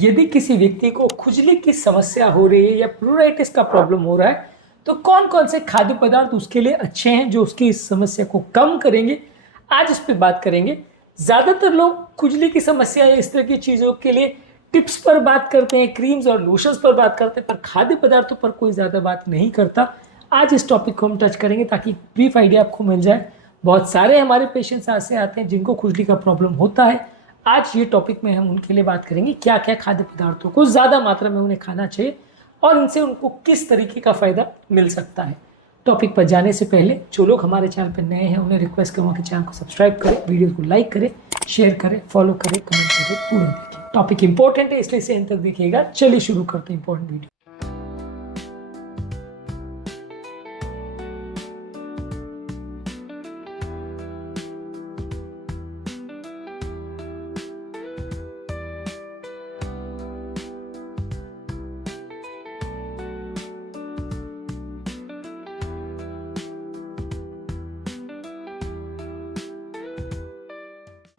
यदि किसी व्यक्ति को खुजली की समस्या हो रही है या प्लूराइटिस का प्रॉब्लम हो रहा है तो कौन कौन से खाद्य पदार्थ उसके लिए अच्छे हैं जो उसकी इस समस्या को कम करेंगे, आज इस पर बात करेंगे। ज्यादातर लोग खुजली की समस्या या इस तरह की चीजों के लिए टिप्स पर बात करते हैं, क्रीम्स और लोशंस पर बात करते हैं, पर खाद्य पदार्थों पर कोई ज्यादा बात नहीं करता। आज इस टॉपिक को हम टच करेंगे ताकि ब्रीफ आइडिया आपको मिल जाए। बहुत सारे हमारे पेशेंट्स ऐसे आते हैं जिनको खुजली का प्रॉब्लम होता है। आज ये टॉपिक में हम उनके लिए बात करेंगे क्या क्या खाद्य पदार्थों को ज़्यादा मात्रा में उन्हें खाना चाहिए और इनसे उनको किस तरीके का फ़ायदा मिल सकता है। टॉपिक पर जाने से पहले जो लोग हमारे चैनल पर नए हैं उन्हें रिक्वेस्ट करूँगा कि चैनल को सब्सक्राइब करें, वीडियो को लाइक करें, शेयर करें, फॉलो करें, कमेंट करें, पूरा देखिए। टॉपिक इंपॉर्टेंट है इसलिए इसे एंड तक देखिएगा। चलिए शुरू करते हैं इंपॉर्टेंट वीडियो।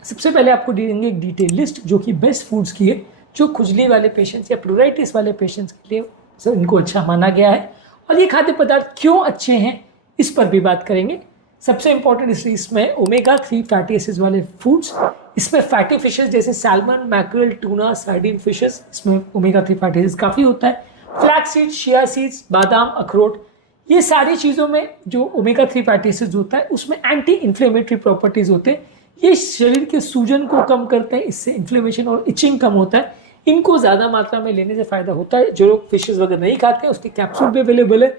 सबसे पहले आपको देंगे एक डिटेल लिस्ट जो कि बेस्ट फूड्स की है, जो खुजली वाले पेशेंट्स या प्लूराइटिस वाले पेशेंट्स के लिए सर इनको अच्छा माना गया है। और ये खाद्य पदार्थ क्यों अच्छे हैं इस पर भी बात करेंगे। सबसे इंपॉर्टेंट इसमें ओमेगा 3 फैटी एसिड्स वाले फूड्स, इसमें फैटी फिशेस जैसे salmon, mackerel, tuna, sardine fishes, इसमें ओमेगा 3 फैटी एसिड्स काफ़ी होता है। फ्लैक्स सीड्स, चिया सीड्स, बादाम, अखरोट, ये सारी चीज़ों में जो ओमेगा 3 फैटी एसिड्स होता है उसमें एंटी इन्फ्लेमेटरी प्रॉपर्टीज होते हैं। ये शरीर के सूजन को कम करते हैं, इससे इन्फ्लेमेशन और इचिंग कम होता है। इनको ज़्यादा मात्रा में लेने से फ़ायदा होता है। जो लोग फिशेस वगैरह नहीं खाते हैं उसके कैप्सूल भी अवेलेबल है।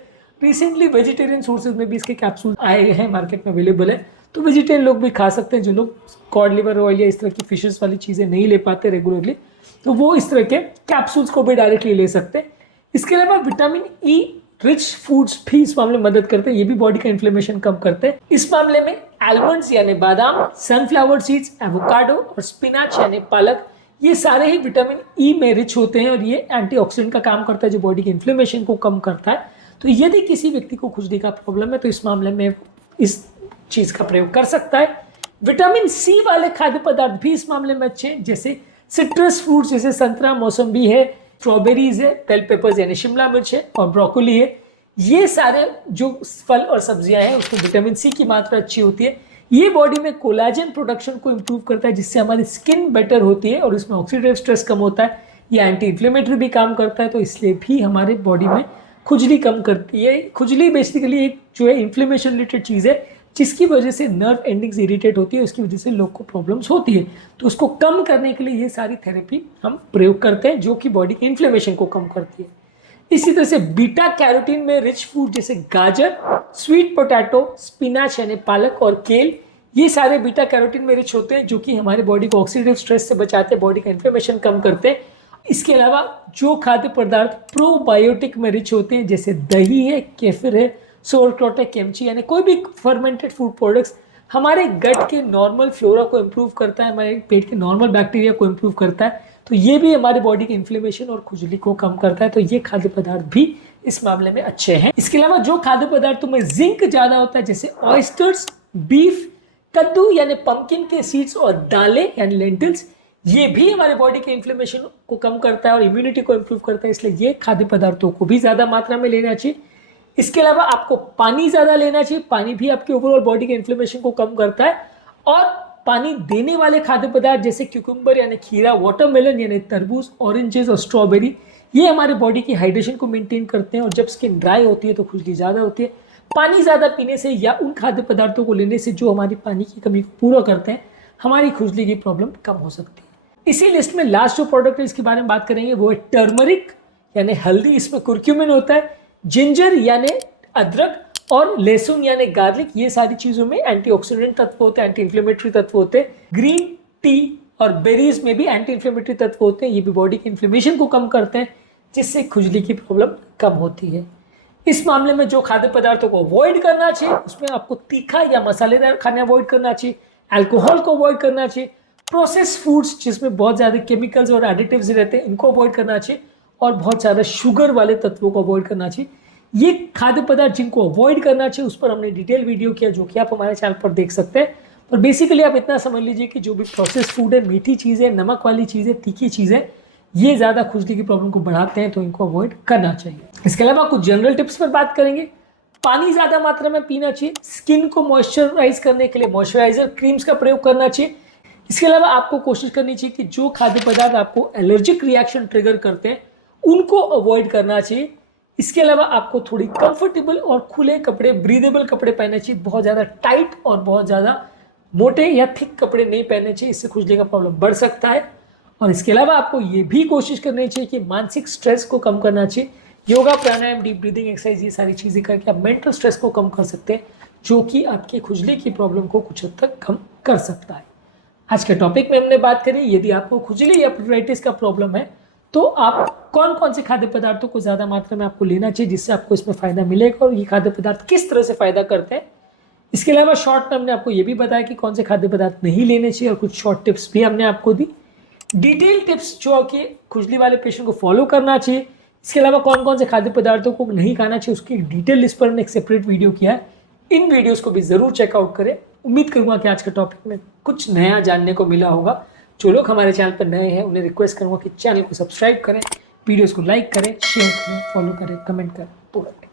रिसेंटली वेजिटेरियन सोर्सेज में भी इसके कैप्सूल आए हैं, मार्केट में अवेलेबल है, तो वेजिटेरियन लोग भी खा सकते हैं। जो लोग कॉड लिवर ऑयल या इस तरह की फिशेस वाली चीज़ें नहीं ले पाते रेगुलरली तो वो इस तरह के कैप्सूल्स को भी डायरेक्टली ले सकते हैं। इसके अलावा विटामिन ई रिच फूड्स भी इस मामले में मदद करते हैं, ये भी बॉडी का इन्फ्लेमेशन कम करते हैं। इस मामले में आलमंड्स यानी बादाम, सनफ्लावर सीड्स, एवोकाडो और स्पिनाच यानी पालक, ये सारे ही विटामिन ई में रिच होते हैं और ये एंटीऑक्सीडेंट का काम करता है जो बॉडी के इन्फ्लेमेशन को कम करता है। तो यदि किसी व्यक्ति को खुजली का प्रॉब्लम है तो इस मामले में इस चीज का प्रयोग कर सकता है। विटामिन सी वाले खाद्य पदार्थ भी इस मामले में अच्छे हैं, जैसे सिट्रस फ्रूट्स जैसे संतरा, मौसम्बी है, स्ट्रॉबेरीज है, बेल पेपर्स यानी शिमला मिर्च है और ब्रोकोली है। ये सारे जो फल और सब्जियां हैं उसमें विटामिन सी की मात्रा अच्छी होती है। ये बॉडी में कोलाजन प्रोडक्शन को इम्प्रूव करता है जिससे हमारी स्किन बेटर होती है और इसमें ऑक्सीडेटिव स्ट्रेस कम होता है। ये एंटी इन्फ्लेमेटरी भी काम करता है, तो इसलिए भी हमारे बॉडी में खुजली कम करती है। खुजली बेसिकली एक जो है इन्फ्लेमेशन रिलेटेड चीज़ है जिसकी वजह से नर्व एंडिंग्स इरिटेट होती है, उसकी वजह से लोग को प्रॉब्लम्स होती है। तो उसको कम करने के लिए ये सारी थेरेपी हम प्रयोग करते हैं जो कि बॉडी के इन्फ्लेमेशन को कम करती है। इसी तरह से बीटा कैरोटीन में रिच फूड जैसे गाजर, स्वीट पोटैटो, स्पिनाच यानी पालक और केल, ये सारे बीटा कैरोटीन में रिच होते हैं जो कि हमारे बॉडी को ऑक्सीडेटिव स्ट्रेस से बचाते हैं, बॉडी का इन्फ्लेमेशन कम करते हैं। इसके अलावा जो खाद्य पदार्थ प्रोबायोटिक में रिच होते हैं जैसे दही है, केफिर है, सोरक्रोट है, किमची यानी कोई भी फर्मेंटेड फूड प्रोडक्ट्स हमारे गट के नॉर्मल फ्लोरा को इम्प्रूव करता है, हमारे पेट के नॉर्मल बैक्टीरिया को इम्प्रूव करता है, तो ये भी हमारे बॉडी के इन्फ्लेमेशन और खुजली को कम करता है। तो ये खाद्य पदार्थ भी इस मामले में अच्छे हैं। इसके अलावा जो खाद्य पदार्थों में जिंक ज्यादा होता है जैसे ऑयस्टर्स, बीफ, कद्दू यानी पंपकिन के सीड्स और दालें यानी लेंटिल्स, ये भी हमारे बॉडी के इन्फ्लेमेशन को कम करता है और इम्यूनिटी को इम्प्रूव करता है, इसलिए ये खाद्य पदार्थों को भी ज्यादा मात्रा में लेना चाहिए। इसके अलावा आपको पानी ज्यादा लेना चाहिए, पानी भी आपके ओवरऑल बॉडी के इन्फ्लेमेशन को कम करता है। और पानी देने वाले खाद्य पदार्थ जैसे क्यूकम्बर यानी खीरा, वाटरमेलन यानी तरबूज, ऑरेंजेस और स्ट्रॉबेरी, ये हमारे बॉडी की हाइड्रेशन को मेंटेन करते हैं और जब स्किन ड्राई होती है तो खुजली ज़्यादा होती है। पानी ज़्यादा पीने से या उन खाद्य पदार्थों को लेने से जो हमारी पानी की कमी को पूरा करते हैं, हमारी खुजली की प्रॉब्लम कम हो सकती है। इसी लिस्ट में लास्ट जो प्रोडक्ट है इसके बारे में बात करेंगे वो है टर्मरिक यानी हल्दी, इसमें कुर्क्यूमिन होता है, जिंजर यानी अदरक और लहसुन यानी गार्लिक, ये सारी चीज़ों में एंटीऑक्सीडेंट तत्व होते हैं, एंटी इन्फ्लेमेटरी तत्व होते हैं। ग्रीन टी और बेरीज में भी एंटी इन्फ्लेमेटरी तत्व होते हैं, ये भी बॉडी के इन्फ्लेमेशन को कम करते हैं जिससे खुजली की प्रॉब्लम कम होती है। इस मामले में जो खाद्य पदार्थों को अवॉइड करना चाहिए उसमें आपको तीखा या मसालेदार खाने अवॉइड करना चाहिए, अल्कोहल को अवॉइड करना चाहिए, प्रोसेस फूड्स जिसमें बहुत ज़्यादा केमिकल्स और एडिटिव्स रहते हैं इनको अवॉइड करना चाहिए और बहुत ज़्यादा शुगर वाले तत्वों को अवॉइड करना चाहिए। ये खाद्य पदार्थ जिनको अवॉइड करना चाहिए उस पर हमने डिटेल वीडियो किया जो कि आप हमारे चैनल पर देख सकते हैं। पर बेसिकली आप इतना समझ लीजिए कि जो भी प्रोसेस फूड है, मीठी चीज़ें, नमक वाली चीज़ें, तीखी चीज़ें, ये ज़्यादा खुजली की प्रॉब्लम को बढ़ाते हैं, तो इनको अवॉइड करना चाहिए। इसके अलावा कुछ जनरल टिप्स पर बात करेंगे। पानी ज़्यादा मात्रा में पीना चाहिए। स्किन को मॉइस्चराइज करने के लिए मॉइस्चराइजर क्रीम्स का प्रयोग करना चाहिए। इसके अलावा आपको कोशिश करनी चाहिए कि जो खाद्य पदार्थ आपको एलर्जिक रिएक्शन ट्रिगर करते हैं उनको अवॉइड करना चाहिए। इसके अलावा आपको थोड़ी कंफर्टेबल और खुले कपड़े, ब्रीदेबल कपड़े पहनने चाहिए। बहुत ज़्यादा टाइट और बहुत ज़्यादा मोटे या थिक कपड़े नहीं पहनने चाहिए, इससे खुजली का प्रॉब्लम बढ़ सकता है। और इसके अलावा आपको ये भी कोशिश करनी चाहिए कि मानसिक स्ट्रेस को कम करना चाहिए। योगा, प्राणायाम, डीप ब्रीदिंग एक्सरसाइज, ये सारी चीज़ें करके आप मेंटल स्ट्रेस को कम कर सकते हैं, जो कि आपकी खुजली की प्रॉब्लम को कुछ हद तक कम कर सकता है। आज के टॉपिक में हमने बात करी, यदि आपको खुजली या प्लूराइटिस का प्रॉब्लम है तो आप कौन कौन से खाद्य पदार्थों को ज़्यादा मात्रा में आपको लेना चाहिए जिससे आपको इसमें फ़ायदा मिलेगा, और ये खाद्य पदार्थ किस तरह से फ़ायदा करते हैं। इसके अलावा शॉर्ट में हमने आपको ये भी बताया कि कौन से खाद्य पदार्थ नहीं लेने चाहिए, और कुछ शॉर्ट टिप्स भी हमने आपको दी। डिटेल टिप्स जो कि खुजली वाले पेशेंट को फॉलो करना चाहिए। इसके अलावा कौन कौन से खाद्य पदार्थों को नहीं खाना चाहिए उसकी डिटेल लिस्ट पर हमने एक सेपरेट वीडियो किया है। इन वीडियोस को भी ज़रूर चेकआउट करें। उम्मीद करूंगा कि आज के टॉपिक में कुछ नया जानने को मिला होगा। जो लोग हमारे चैनल पर नए हैं उन्हें रिक्वेस्ट करूंगा कि चैनल को सब्सक्राइब करें, वीडियोस को लाइक करें, शेयर करें, फॉलो करें, कमेंट करें, पूरा करें।